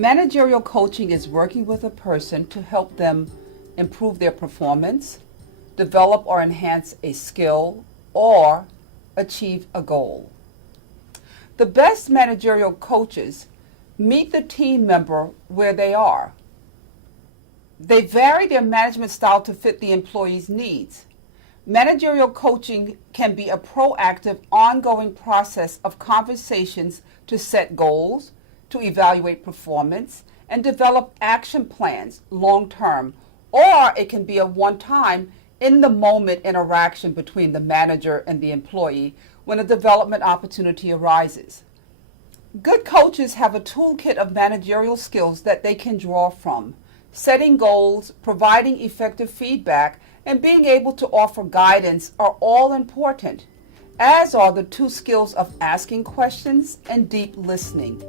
Managerial coaching is working with a person to help them improve their performance, develop or enhance a skill, or achieve a goal. The best managerial coaches meet the team member where they are. They vary their management style to fit the employee's needs. Managerial coaching can be a proactive, ongoing process of conversations to set goals, to evaluate performance, and develop action plans long-term, or it can be a one-time, in-the-moment interaction between the manager and the employee when a development opportunity arises. Good coaches have a toolkit of managerial skills that they can draw from. Setting goals, providing effective feedback, and being able to offer guidance are all important, as are the two skills of asking questions and deep listening.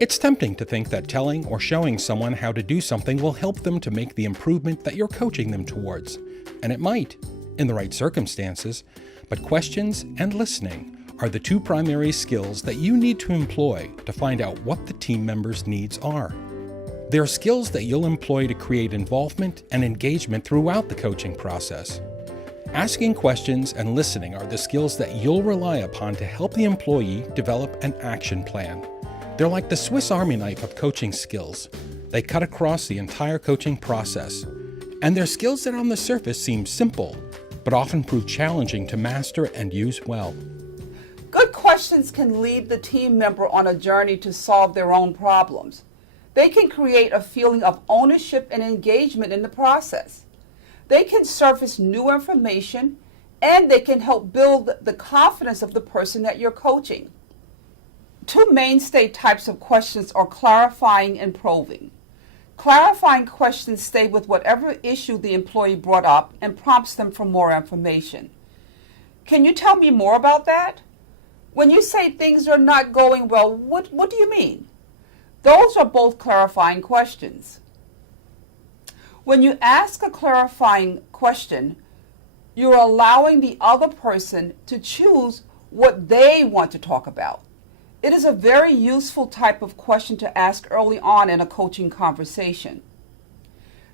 It's tempting to think that telling or showing someone how to do something will help them to make the improvement that you're coaching them towards. And it might, in the right circumstances, but questions and listening are the two primary skills that you need to employ to find out what the team member's needs are. They're skills that you'll employ to create involvement and engagement throughout the coaching process. Asking questions and listening are the skills that you'll rely upon to help the employee develop an action plan. They're like the Swiss Army knife of coaching skills. They cut across the entire coaching process. And they're skills that on the surface seem simple, but often prove challenging to master and use well. Good questions can lead the team member on a journey to solve their own problems. They can create a feeling of ownership and engagement in the process. They can surface new information, and they can help build the confidence of the person that you're coaching. Two mainstay types of questions are clarifying and probing. Clarifying questions stay with whatever issue the employee brought up and prompts them for more information. Can you tell me more about that? When you say things are not going well, what do you mean? Those are both clarifying questions. When you ask a clarifying question, you're allowing the other person to choose what they want to talk about. It is a very useful type of question to ask early on in a coaching conversation.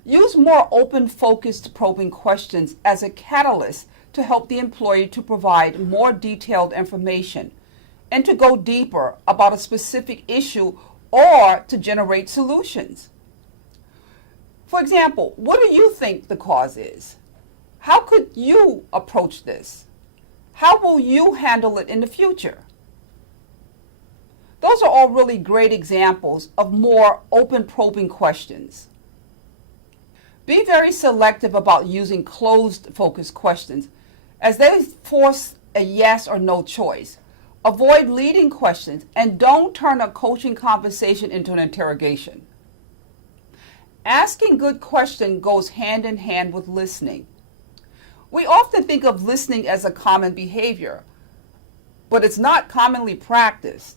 Use more open, focused, probing questions as a catalyst to help the employee to provide more detailed information and to go deeper about a specific issue or to generate solutions. For example, what do you think the cause is? How could you approach this? How will you handle it in the future? Those are all really great examples of more open probing questions. Be very selective about using closed focused questions as they force a yes or no choice. Avoid leading questions and don't turn a coaching conversation into an interrogation. Asking good questions goes hand in hand with listening. We often think of listening as a common behavior, but it's not commonly practiced.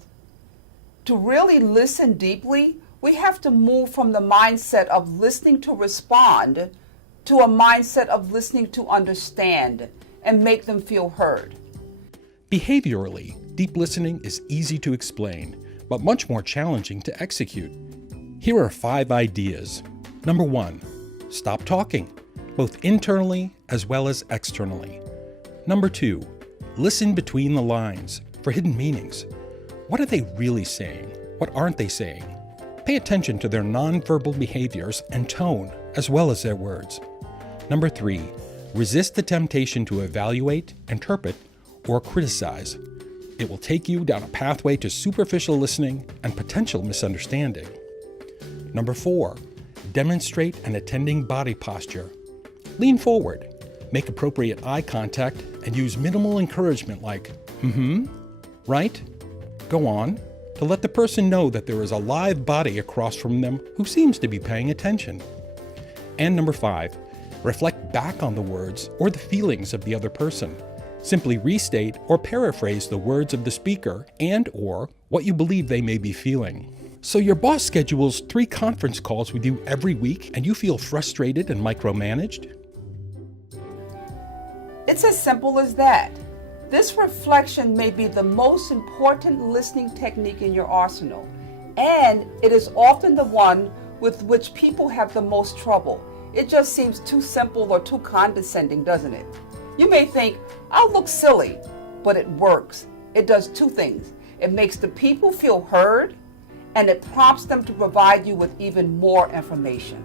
To really listen deeply, we have to move from the mindset of listening to respond to a mindset of listening to understand and make them feel heard. Behaviorally, deep listening is easy to explain, but much more challenging to execute. Here are 5 ideas. Number 1, stop talking, both internally as well as externally. Number 2, listen between the lines for hidden meanings. What are they really saying? What aren't they saying? Pay attention to their nonverbal behaviors and tone, as well as their words. Number 3, resist the temptation to evaluate, interpret, or criticize. It will take you down a pathway to superficial listening and potential misunderstanding. Number 4, demonstrate an attending body posture. Lean forward, make appropriate eye contact, and use minimal encouragement like, right, go on, to let the person know that there is a live body across from them who seems to be paying attention. And number 5, reflect back on the words or the feelings of the other person. Simply restate or paraphrase the words of the speaker and/or what you believe they may be feeling. So your boss schedules 3 conference calls with you every week and you feel frustrated and micromanaged? It's as simple as that. This reflection may be the most important listening technique in your arsenal. And it is often the one with which people have the most trouble. It just seems too simple or too condescending, doesn't it? You may think, I'll look silly, but it works. It does two things. It makes the people feel heard, and it prompts them to provide you with even more information.